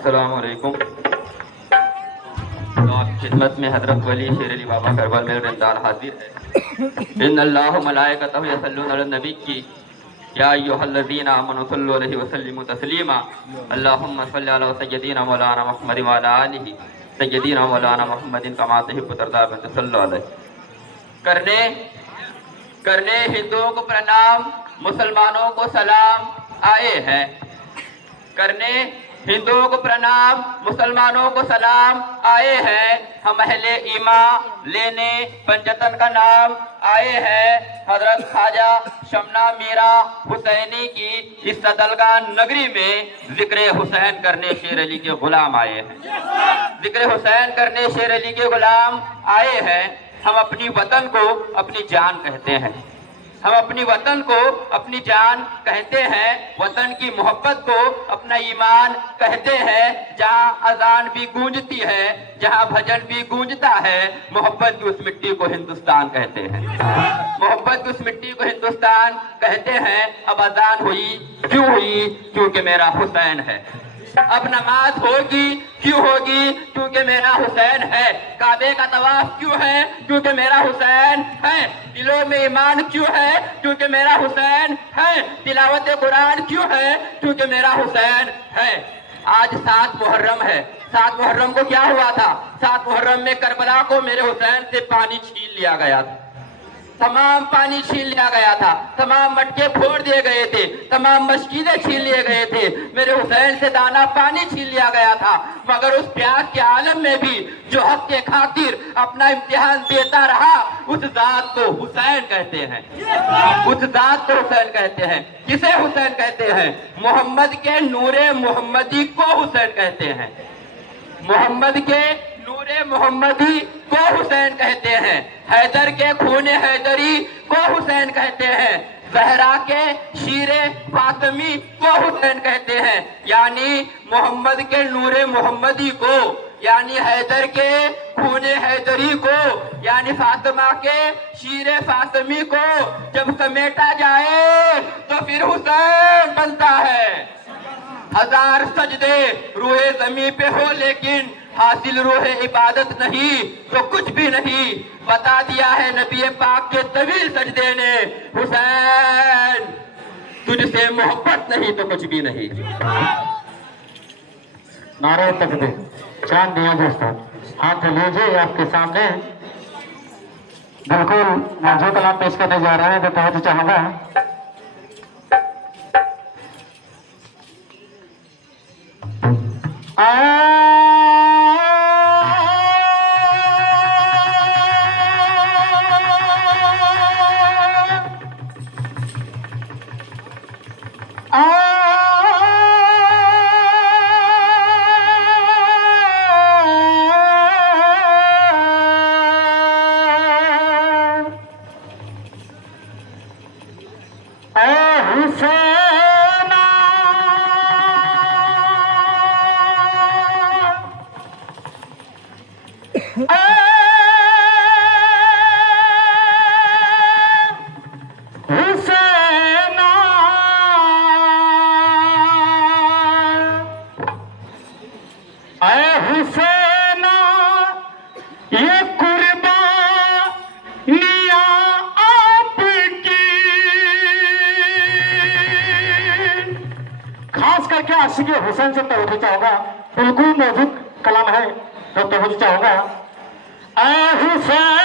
अस्सलाम वालेकुम। तो आपकी खिदमत में हजरत वली शेर अली बाबा करबल में रिंदाल हाजिर है। इन्नल्लाह व मलाइकतहु यसल्लूना अलन नबी की या अय्युहल्लज़ीना आमनु सल्लु अलैहि व सल्लिमू तस्लीमा। अल्लाहुम्मा सल्लि अला सय्यदीना मौलाना मुहम्मद व अला आलिहि सय्यदीना मौलाना मुहम्मदिन कमा तुहिब्बु तर्दा व सल्लु अलैहि। करने करने हिंदुओं को प्रणाम, मुसलमानों को सलाम आए हैं। करने हिंदुओं को प्रणाम, मुसलमानों को सलाम आए हैं। हम अहले ईमा लेने पंजतन का नाम आए हैं। हजरत ख्वाजा शमना मीरा हुसैनी की इस सदलगा नगरी में जिक्र हुसैन करने शेर अली के गुलाम आए हैं। जिक्र हुसैन करने शेर अली के गुलाम आए हैं। हम अपनी वतन को अपनी जान कहते हैं। हम अपनी वतन को अपनी जान कहते हैं। वतन की मोहब्बत को अपना ईमान कहते हैं। जहाँ अजान भी गूंजती है, जहाँ भजन भी गूंजता है, मोहब्बत की उस मिट्टी को हिंदुस्तान कहते हैं। मोहब्बत की उस मिट्टी को हिंदुस्तान कहते हैं। अब अजान हुई क्यों हुई? क्योंकि मेरा हुसैन है। अब नमाज होगी क्यों होगी? क्योंकि मेरा हुसैन है। काबे का तवाफ क्यों है? क्योंकि मेरा हुसैन है। दिलों में ईमान क्यों है? क्योंकि मेरा हुसैन है। तिलावत कुरान क्यों है? क्योंकि मेरा हुसैन है। आज 7 मुहर्रम है। 7 मुहर्रम को क्या हुआ था? 7 मुहर्रम में करबला को मेरे हुसैन से पानी छीन लिया गया था। तमाम पानी छीन लिया गया था। तमाम मटके फोड़ दिए गए थे। तमाम मस्जिदें छीन लिए गए थे। मेरे हुसैन से दाना पानी छीन लिया गया था। मगर उस प्यार के आलम में भी जो हक के खातिर अपना इम्तिहान देता रहा, उस जात को हुसैन कहते हैं। उस जात को हुसैन कहते हैं। किसे हुसैन कहते हैं? मोहम्मद के नूरे मोहम्मदी को हुसैन कहते हैं। मोहम्मद के नूरे मोहम्मदी को हुसैन कहते हैं। हैदर के खूने हैदरी को हुसैन कहते हैं। जहरा के शीरे फातिमी को हुसैन कहते हैं। यानी मोहम्मद के नूरे मोहम्मदी को, यानी हैदर के खूने हैदरी को, यानी फातिमा के शीरे फातिमी को जब समेटा जाए तो फिर हुसैन बनता है। 1000 सजदे रूहे जमी पे हो, लेकिन हासिल रूहे इबादत नहीं तो कुछ भी नहीं। बता दिया है नबी पाक के तवील सजदे ने, हुसैन तुझसे मोहब्बत नहीं तो कुछ भी नहीं। नारे तकबीर। चांद दिया दोस्तों, हाथ लीजिए आपके सामने। बिल्कुल मौजूद कलाम पेश करने जा रहे हैं तो तवज्जो चाहूंगा। आशिक़ हुसैन से तवज्जो चाहूंगा। बिल्कुल मौजूद कलाम है तो तवज्जो चाहूंगा। ऐ हुसैन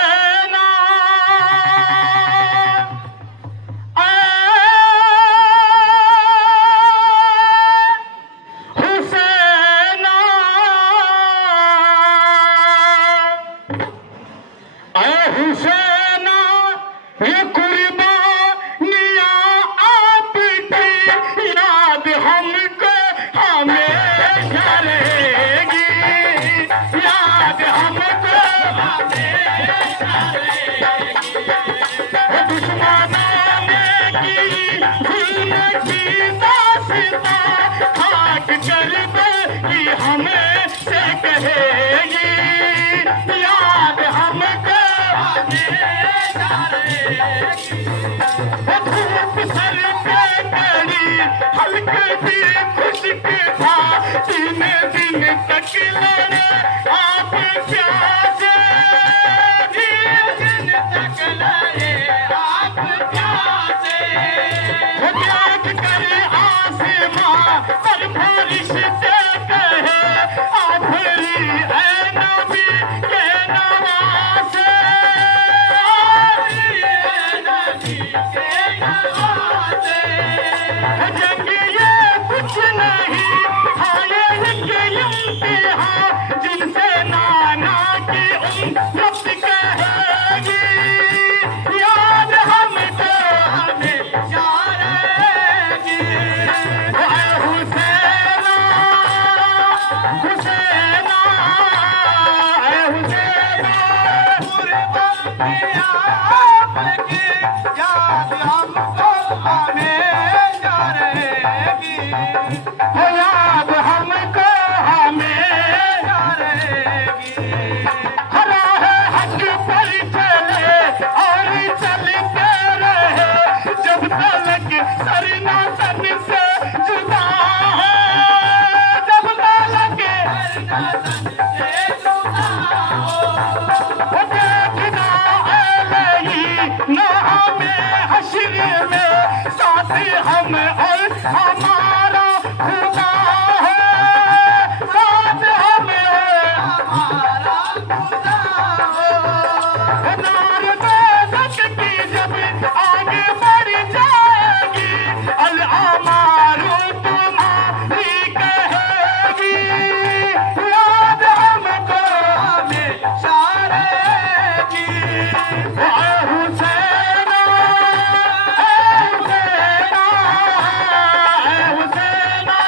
हल्के भी खुश के था, लड़े आप प्यासे दिन तक लड़े आप प्यासे त्याग कर आसमां पर फरिश्ते कहे आफरी है नबी के नवासे आफरी है नबी के नवासे जंग ये कुछ नहीं हाय इनके इम्तिहान जिनसे नाना की उम्मत कहेगी याद हमको हमें यारेगी ऐ हुसैना हुसैना ऐ हुसैना कुर्बानी आपकी याद हमको हमें यारेगी याद हमको हमें यारेगी हरा है हक पर चले और चलते रहे जब तक सरना तन से जुदा है जब तक सरना तन से जुदा हो देखना अलही ना हमें हश्र में साथ हम और हमारा खुदा है साथ हम और हमारा खुदा हो नार दोज़ख की जब आगे बढ़ जाएगी अल अमारू तुम्हारी कहेगी याद हमको हमेशा रहेगी ऐ हुसैना ऐ हुसैना ऐ हुसैना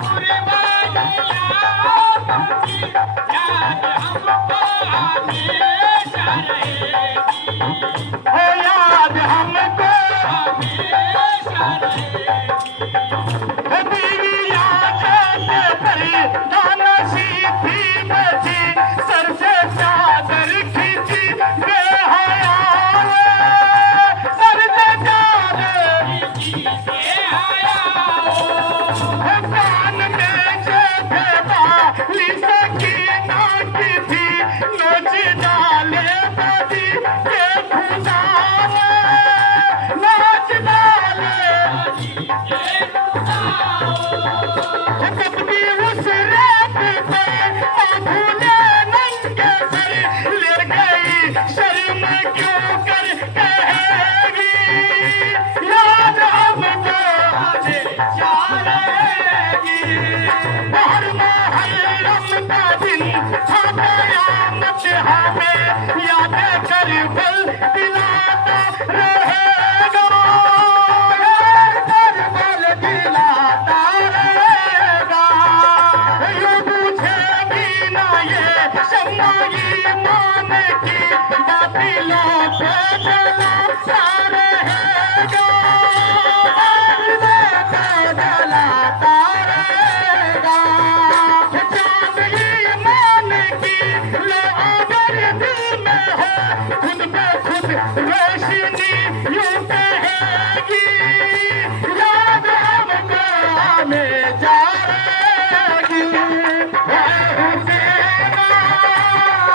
कुर्बानी आपकी याद हमको हमेशा रहेगी ओ याद हमको हमेशा रहेगी बीवियां कहते परी दाना सी थी बची सर से चादर खींची बेहया सर से चादर खींची बेहया कान में जगह डाली सकीना की थी नोच डाले बदी के खुदा नाच डाले के खुदा कपड़ी उस रात पे भूले नंगे सर ले गई शर्म क्यों कर कहेगी याद हमको हमेशा रहेगी बाहर मुहर्रम का दिन था कयामत हमें याद कर बल दिलाता रहेगा याद कर बल दिलाता रहेगा यूं पूछेगी ना ये शम्मा ईमान की बातिलों पे जलाता रहेगा जलाता रहेगा चांद ईमान की लो अगर दिल में हो खुद पे खुद रोशनी यूं कहेगी याद हमको हमेशा रहेगी ऐ हुसैना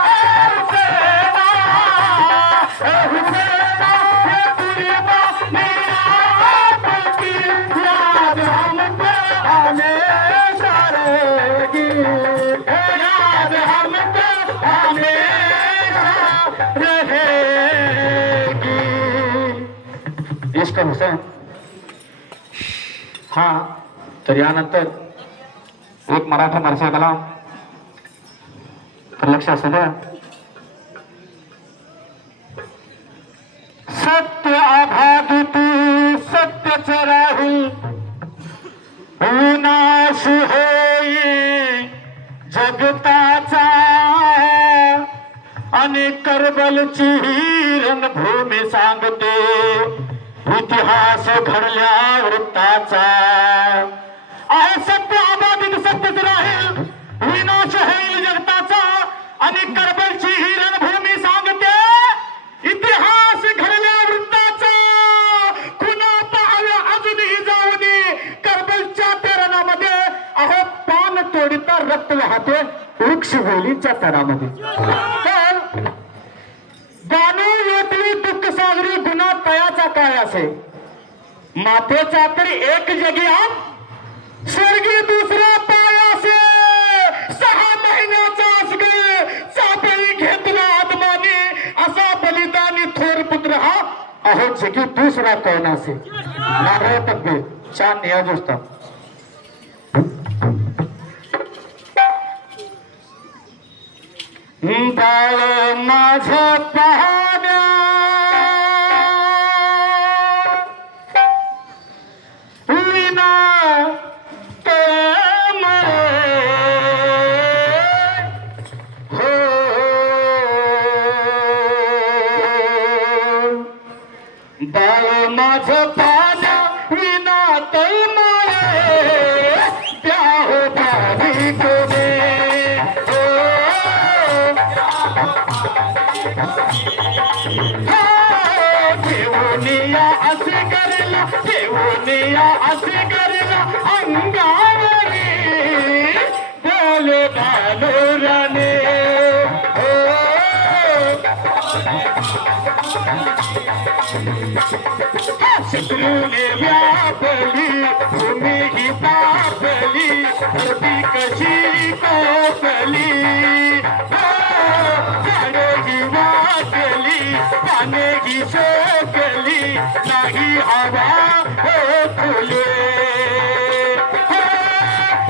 ऐ हुसैना ऐ हुसैना ये कुर्बानी आपकी याद हमको हमेशा रहेगी याद हमको हमेशा रहेगी इश्क हुसैन हा तर यानंतर एक मराठा नरसिंह कलाम तर लक्ष असू द्या सत्य आभाग तू सत्यच राहू विनाश होई जगताचा आणि करबलची ही रणभूमी सांगते इतिहास घडल्या वृत्ताचा आहे सत्य अबाधित सत्यच राहील विनाश होईल जगताचा आणि करबलची ही रणभूमी सांगते इतिहास घडल्या वृत्ताचा कुणा पाहाव्या अजूनही जाऊ दे करबलच्या त्या रणामध्ये अहो पान तोडीता रक्त वाहते वृक्ष वेलींच्या तरामध्ये. तर गाणे येतली दुःख सागरी गुन्हा तयाचा काय असे माथेचा तरी एक जगी आप स्वर्गी दुसरा पाय असे 6 महिन्याचा असगे चापेळी घेतला आत्माने असा बलिदानी थोर पुत्र हा अहो जगी दुसरा कोण असे. नारळ तब्बे छान नियाज असतात. बाळ माझं पाहण्या विना हो बाळ माझं पाहण्या विना तळमळे त्या हो भावी कोणे देवनिया असे करला देवनिया असे करला अंगावरी बोले बालोराने शत्रूने व्यापली भूमी ही तापली धरती कशी कोसली झाडे वाटली पाने ही शोकली नाही हवा हो फुले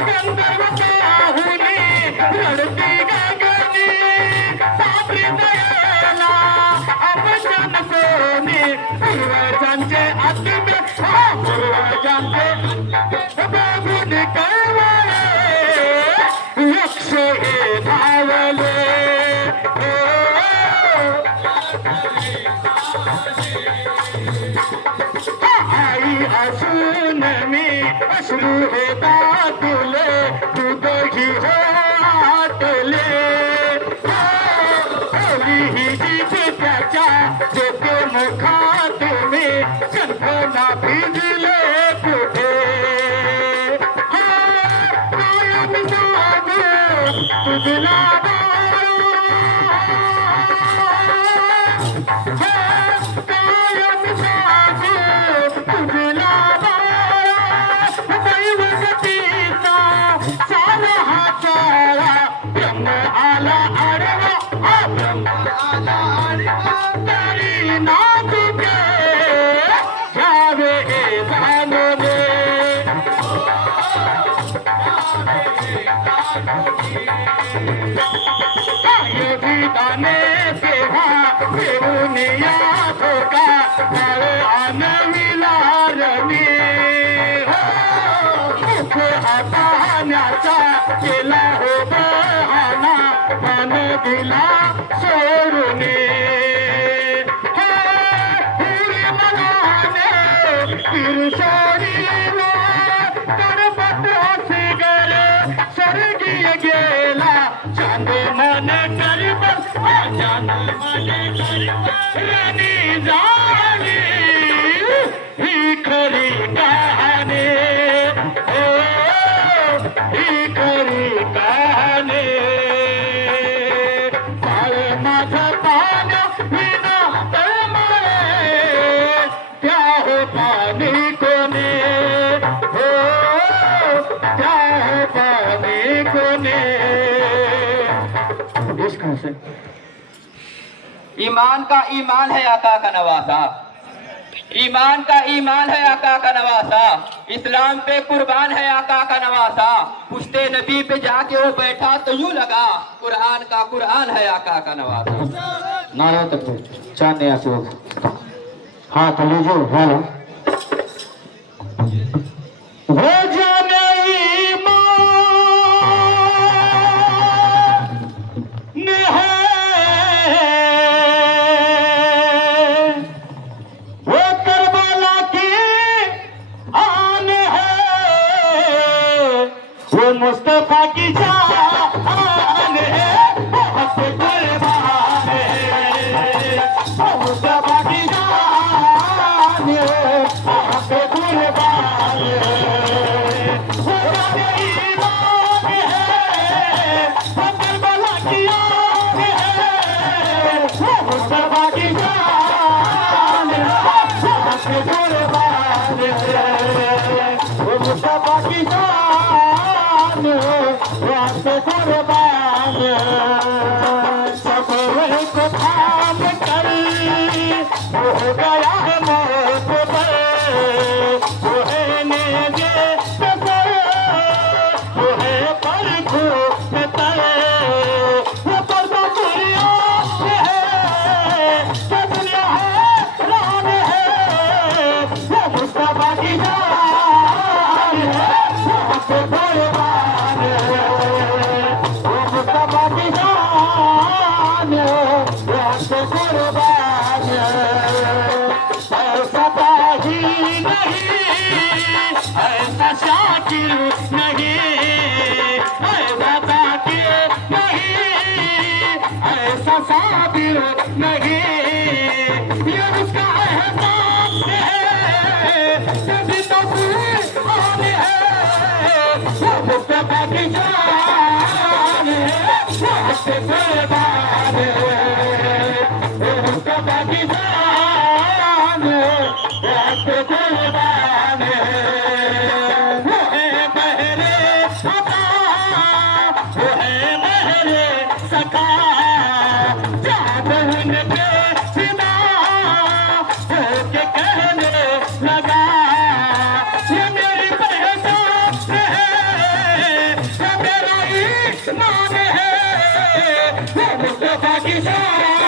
गंधर्व पाहुनी रडती गगनी सापरी दयाला अपजन कोणी पूर्वजांचे आत्मे पूर्वजांचे बघून कळवळे लक्ष हे धावले आई असून मी अश्रू होता तुले दूध ही हो आटले ओली ही जीभ त्याच्या जेथे मुखात मी कंठना भिजले कुठे कायम जागो तुझला केला हो बहाना मन दिला सोडूने मनाने पिरसोरीला कडपट असे गरे स्वर्गीय गेला चांद मन करब चांद मन करब राणी झाली ही खरी कहाणी ही खरी कहाणी बाळ माझं पाण्या विना तळमळे त्या हो पाणी कोणी हो त्या हो पाणी कोणी. ईमान का ईमान है आका का नवासा, ईमान का ईमान है आका का नवासा, इस्लाम पे कुर्बान है आका का नवासा. पुश्ते नबी पे जाके वो बैठा तो यूं लगा कुरान का कुरान है आका का नवासा. नारा तक चांद आंसू हाँ तो लीजिए हेलो हो जाने मुस्तफा की जान है बहुत कुर्बान है मुस्तफा की जान है बहुत कुर्बान है सफर को थाम कर हो गया है मौत पर, वो है नेज़े सफर, वो है पर खूबतर, वो पर्दा दुनिया है, वो दुनिया है रान है, वो मुस्तफा की जान है, वो हमसे कुर्बान है, वो मुस्तफा की जान है, वो हमसे कुर्बान है। ऐसा ताही नहीं, ऐसा शाकिर नहीं, ऐसा ताकिर नहीं, ऐसा साबिर नहीं, ये उसका एहसास है, कभी तो कुर्बान है, वो मुस्तफा की जान है, वो हमसे कुर्बान है, वो मुस्तफा की जान है, वो हमसे कुर्बान है। वो है बहरे सखा, वो है बहरे सखा, जब उनके फिदा होके कहने लगा, ये मेरी पहचान है, ये मेरा ईमान है, वो मुस्तफा की शान